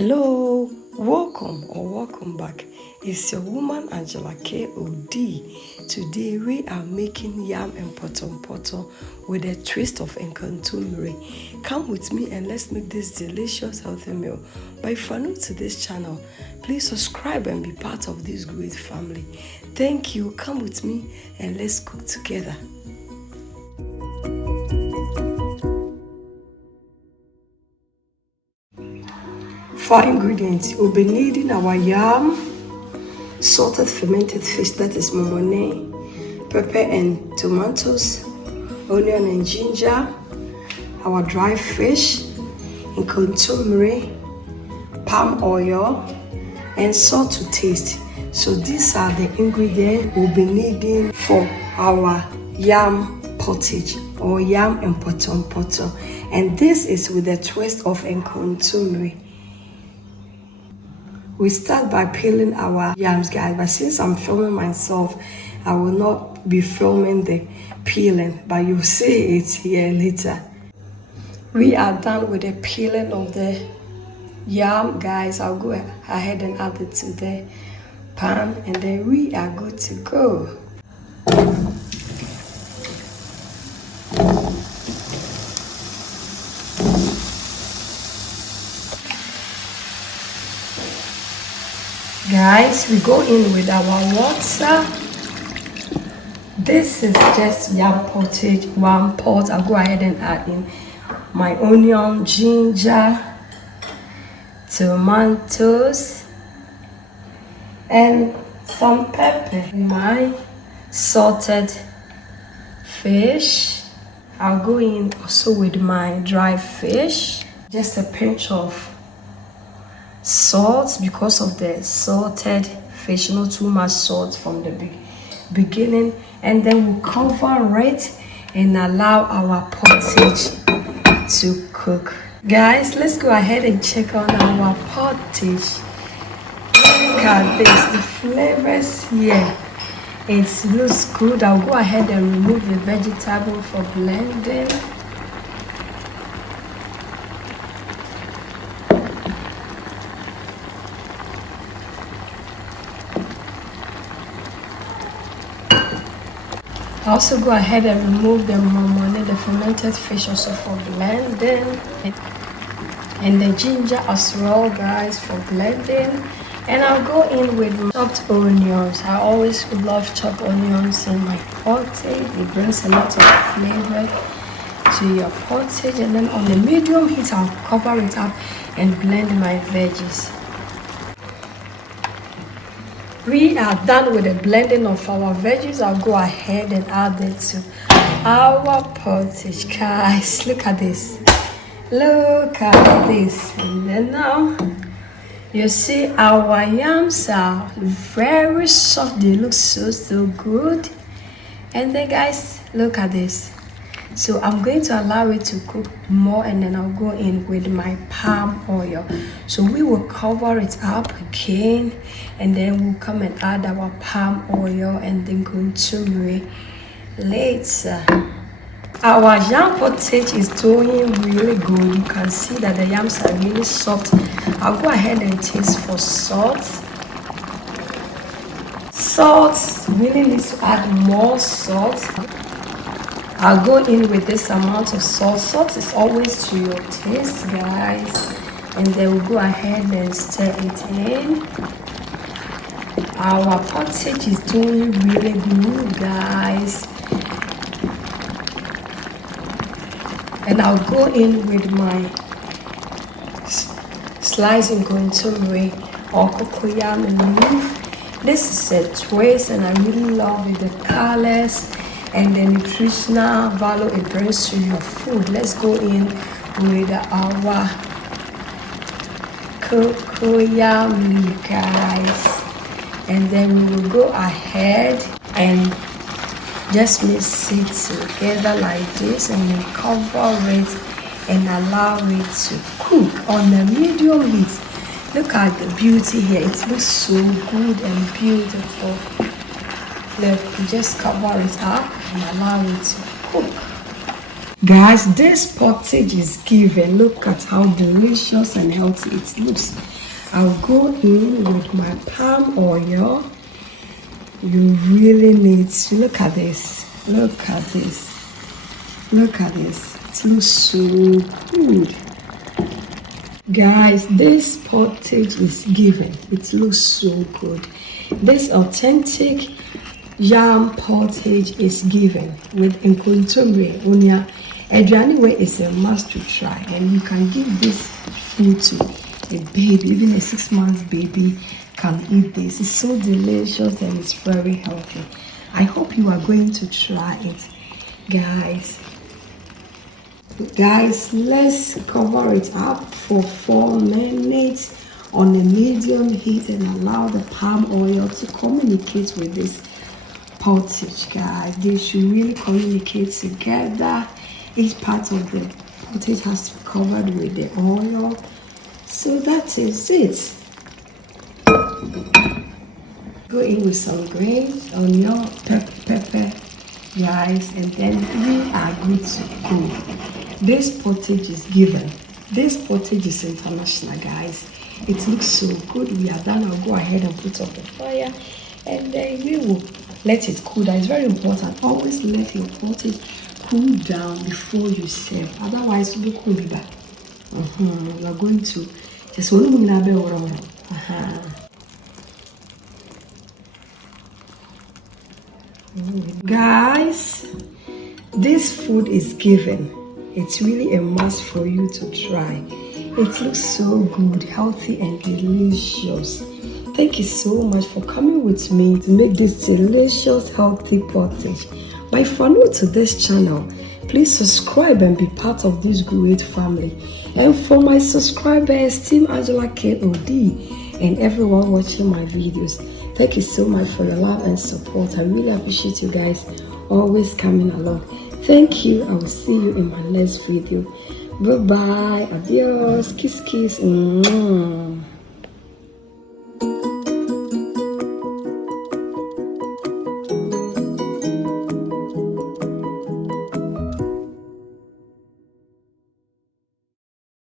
Hello, welcome back. It's your woman Angela K. O.D. Today we are making yam and Mpotompoto with a twist of Nkontomire. Come with me and let's make this delicious healthy meal. But if you're new to this channel, please subscribe and be part of this great family. Thank you. Come with me and let's cook together. For ingredients, we'll be needing our yam, salted fermented fish, that is momone, pepper and tomatoes, onion and ginger, our dry fish, Nkontomire, palm oil, and salt to taste. So these are the ingredients we'll be needing for our yam pottage or yam and Mpotompoto. And this is with a twist of Nkontomire. We start by peeling our yams, guys, but since I'm filming myself, I will not be filming the peeling, but you'll see it here later. We are done with the peeling of the yam, guys. I'll go ahead and add it to the pan, and then we are good to go. Guys, we go in with our water. This is just yam pottage, 1 pot. I'll go ahead and add in my onion, ginger, tomatoes, and some pepper. My salted fish. I'll go in also with my dry fish. Just a pinch of salt because of the salted fish, not too much salt from the beginning, and then we'll cover it and allow our pottage to cook. Guys, let's go ahead and check on our pottage. Look at this, the flavors here. It looks good. I'll go ahead and remove the vegetable for blending. I also go ahead and remove the momone, the fermented fish, also for blending, and the ginger as well, guys, for blending. And I'll go in with chopped onions. I always love chopped onions in my pottage. It brings a lot of flavor to your pottage. And then on the medium heat, I'll cover it up and blend my veggies. We are done with the blending of our veggies. I'll go ahead and add it to our pottage. Guys, look at this. Look at this. And then now, you see our yams are very soft. They look so good. And then, guys, look at this. So I'm going to allow it to cook more, and then I'll go in with my palm oil. So we will cover it up again, and then we'll come and add our palm oil and then Nkontomire later. Our yam pottage is doing really good. You can see that the yams are really soft. I'll go ahead and taste for salt. Salt, really need to add more salt. I'll go in with this amount of salt. Salt is always to your taste, guys. And then we'll go ahead and stir it in. Our pottage is doing really good, guys. And I'll go in with my slicing Nkontomire or cocoyam leaf. This is a twist, and I really love it. The colors and the nutritional value it brings to your food. Let's go in with our cocoyam leaf, guys, and then we will go ahead and just mix it together like this, and then cover it and allow it to cook on the medium heat. Look at the beauty here. It looks so good and beautiful. Look, just cover it up and allow it to cook. Guys, this pottage is given. Look at how delicious and healthy it looks. I'll go in with my palm oil. You really need to look at this. Look at this. Look at this. It looks so good. Guys, this pottage is given. It looks so good. This authentic yam pottage is given with Nkontomire Mpotompoto. Anyway, is a must to try, and you can give this food to a baby. Even a 6 months baby can eat this. It's so delicious and it's very healthy. I hope you are going to try it, guys. Guys, let's cover it up for 4 minutes on a medium heat and allow the palm oil to communicate with this pottage, guys. They should really communicate together. Each part of the pottage has to be covered with the oil. So that is it. Go in with some grains, onion, pepper, guys, and then we are good to go. This pottage is given. This pottage is international, guys. It looks so good. We are done. I'll go ahead and put up the fire, and then we will let it cool down. It's very important. Always let your pottage cool down before you serve. Otherwise, you will cool back. We are going to just guys, this food is given. It's really a must for you to try. It looks so good, healthy and delicious. Thank you so much for coming with me to make this delicious, healthy pottage. But if you're new to this channel, please subscribe and be part of this great family. And for my subscribers, Team Angela KOD, and everyone watching my videos, thank you so much for your love and support. I really appreciate you guys always coming along. Thank you. I will see you in my next video. Bye bye. Adios. Kiss kiss.